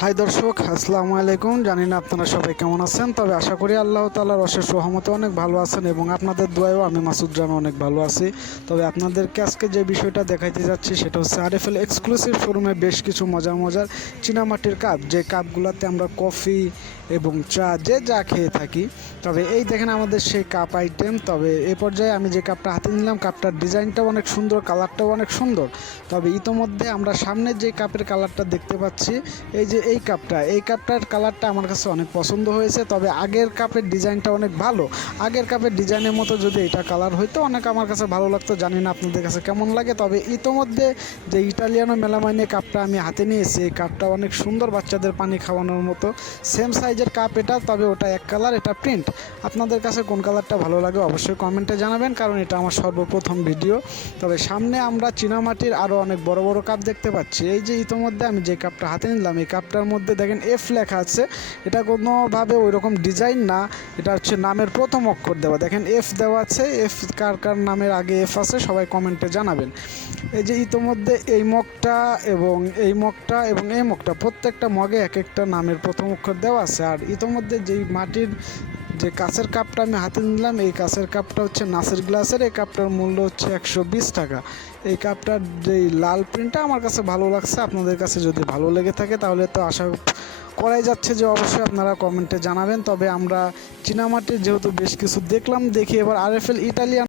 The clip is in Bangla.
হাই দর্শক, আসসালামু আলাইকুম। জানি না আপনারা সবাই কেমন আছেন, তবে আশা করি আল্লাহ তালার অশেষ রহমতে অনেক ভালো আছেন এবং আপনাদের দোয়ায়ও আমি মাসুদ জান অনেক ভালো আছি। তবে আপনাদেরকে আজকে যে বিষয়টা দেখাইতে যাচ্ছি, সেটা হচ্ছে আর আরএফএল এক্সক্লুসিভ শোরুমে বেশ কিছু মজার মজার চীনামাটির কাপ, যে কাপগুলোতে আমরা কফি এবং চা, যে যা খেয়ে থাকি। তবে এই দেখেন আমাদের সেই কাপ আইটেম, তবে এ পর্যায়ে আমি যে কাপটা হাতে নিলাম, কাপটার ডিজাইনটাও অনেক সুন্দর, কালারটাও অনেক সুন্দর। তবে ইতোমধ্যে আমরা সামনে যে কাপের কালারটা দেখতে পাচ্ছি, এই যে এই কাপটা এই কাপটার কালারটা আমার কাছে অনেক পছন্দ হয়েছে, তবে আগের কাপের ডিজাইনটা অনেক ভালো। আগের কাপের ডিজাইনের মতো যদি এটা কালার হইতো, অনেক আমার কাছে ভালো লাগতো, জানি না আপনাদের কাছে কেমন লাগে, তবে ইতোমধ্যে যে ইটালিয়ানো মেলামাইনে কাপটা আমি হাতে নিয়েছি, এই কাপটা অনেক সুন্দর বাচ্চাদের পানি খাওয়ানোর মতো। সেম সাইজের কাপ এটা, তবে ওটা এক কালার এটা প্রিন্ট আপনাদের কাছে কোন কালারটা ভালো লাগে অবশ্যই কমেন্টে জানাবেন, কারণ এটা আমার সর্বপ্রথম ভিডিও তবে সামনে আমরা চীনামাটির আরও অনেক বড় বড় কাপ দেখতে পাচ্ছি। এই যে ইতোমধ্যে আমি যে কাপটা হাতে নিলাম, এই কাপটার মধ্যে দেখেন এফ লেখা আছে। এটা কোনোভাবে ওই রকম ডিজাইন না। এটা হচ্ছে নামের প্রথম অক্ষর দেওয়া। দেখেন এফ দেওয়া আছে। এফ কার কার নামের আগে এফ আছে, সবাই কমেন্টে জানাবেন। এই যে ইতোমধ্যে এই মগটা এবং এই মগটা এবং এই মগটা, প্রত্যেকটা মগে এক একটা নামের প্রথম অক্ষর দেওয়া আছে। আর ইতোমধ্যে যেই মাটির যে কাঁচের কাপটা আমি হাতে নিলাম, এই কাঁচের কাপটা হচ্ছে নাসের গ্লাসের, এই কাপটার মূল্য হচ্ছে একশো বিশ টাকা। এই কাপটার যে লাল প্রিন্টটা আমার কাছে ভালো লাগছে, আপনাদের কাছে যদি ভালো লেগে থাকে তাহলে তো আশা করাই যাচ্ছে যে অবশ্যই আপনারা কমেন্টে জানাবেন। তবে আমরা চীনামাটির যেহেতু বেশ কিছু দেখলাম, দেখি এবার আর এফ এল ইটালিয়ান